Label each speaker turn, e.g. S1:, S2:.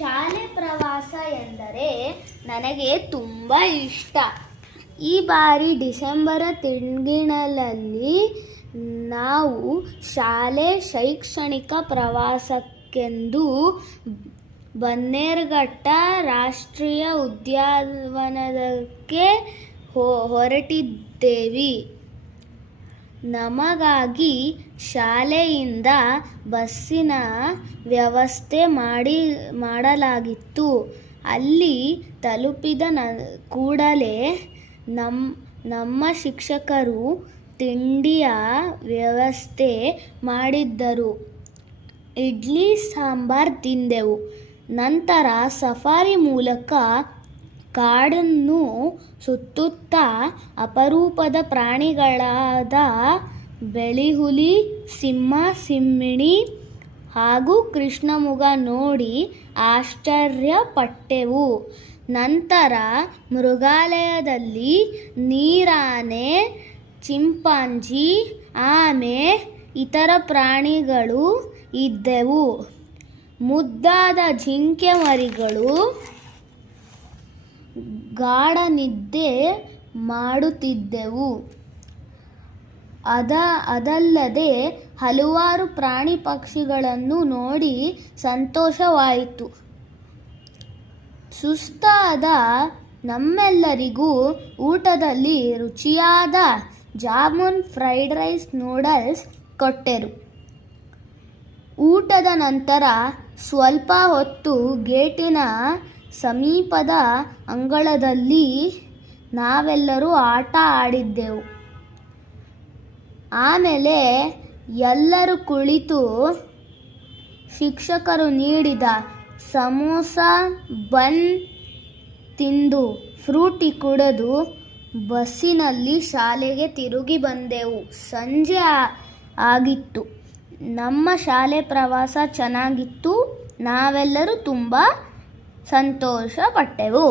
S1: ಶಾಲೆ ಪ್ರವಾಸ ಎಂದರೆ ನನಗೆ ತುಂಬ ಇಷ್ಟ. ಈ ಬಾರಿ ಡಿಸೆಂಬರ ತಿಂಗಳಿನಲ್ಲಿ ನಾವು ಶಾಲೆ ಶೈಕ್ಷಣಿಕ ಪ್ರವಾಸಕ್ಕೆಂದು ಬನ್ನೇರುಘಟ್ಟ ರಾಷ್ಟ್ರೀಯ ಉದ್ಯಾನವನಕ್ಕೆ ಹೊರಟಿದ್ದೇವೆ. ನಮಗಾಗಿ ಶಾಲೆಯಿಂದ ಬಸ್ಸಿನ ವ್ಯವಸ್ಥೆ ಮಾಡಿ, ಮಾಡಲಾಗಿತ್ತು. ಅಲ್ಲಿ ತಲುಪಿದ ನ, ಕೂಡಲೇ ನಮ್ಮ ನಮ್ಮ ಶಿಕ್ಷಕರು ತಿಂಡಿಯ ವ್ಯವಸ್ಥೆ ಮಾಡಿದ್ದರು. ಇಡ್ಲಿ ಸಾಂಬಾರ್ ತಿಂದೆವು. ನಂತರ ಸಫಾರಿ ಮೂಲಕ ಕಾಡನ್ನು ಸುತ್ತುತ್ತಾ ಅಪರೂಪದ ಪ್ರಾಣಿಗಳಾದ ಬೆಳಿಹುಲಿ, ಸಿಂಹ, ಸಿಂಹಿಣಿ ಹಾಗೂ ಕೃಷ್ಣಮುಗ ನೋಡಿ ಆಶ್ಚರ್ಯಪಟ್ಟೆವು. ನಂತರ ಮೃಗಾಲಯದಲ್ಲಿ ನೀರಾನೆ, ಚಿಂಪಾಂಜಿ, ಆಮೆ, ಇತರ ಪ್ರಾಣಿಗಳು ಇದ್ದೆವು. ಮುದ್ದಾದ ಜಿಂಕೆ ಮರಿಗಳು ಗಾಢ ನಿದ್ದೆ ಮಾಡುತ್ತಿದ್ದೆವು. ಅದ, ಅದಲ್ಲದೆ ಹಲವಾರು ಪ್ರಾಣಿ ಪಕ್ಷಿಗಳನ್ನು ನೋಡಿ ಸಂತೋಷವಾಯಿತು. ಸುಸ್ತಾದ ನಮ್ಮೆಲ್ಲರಿಗೂ ಊಟದಲ್ಲಿ ರುಚಿಯಾದ ಜಾಮೂನ್ ಫ್ರೈಡ್ ರೈಸ್ ನೂಡಲ್ಸ್ ಕೊಟ್ಟರು. ಊಟದ ನಂತರ ಸ್ವಲ್ಪ ಹೊತ್ತು ಗೇಟಿನ ಸಮೀಪದ ಅಂಗಳದಲ್ಲಿ ನಾವೆಲ್ಲರೂ ಆಟ ಆಡಿದ್ದೆವು. ಆಮೇಲೆ ಎಲ್ಲರೂ ಕುಳಿತು ಶಿಕ್ಷಕರು ನೀಡಿದ ಸಮೋಸ ಬನ್ ತಿಂದು ಫ್ರೂಟಿ ಕುಡಿದು ಬಸ್ಸಿನಲ್ಲಿ ಶಾಲೆಗೆ ತಿರುಗಿ ಬಂದೆವು. ಸಂಜೆ ಆಗಿತ್ತು. ನಮ್ಮ ಶಾಲೆ ಪ್ರವಾಸ ಚೆನ್ನಾಗಿತ್ತು. ನಾವೆಲ್ಲರೂ ತುಂಬ ಸಂತೋಷಪಟ್ಟೆವು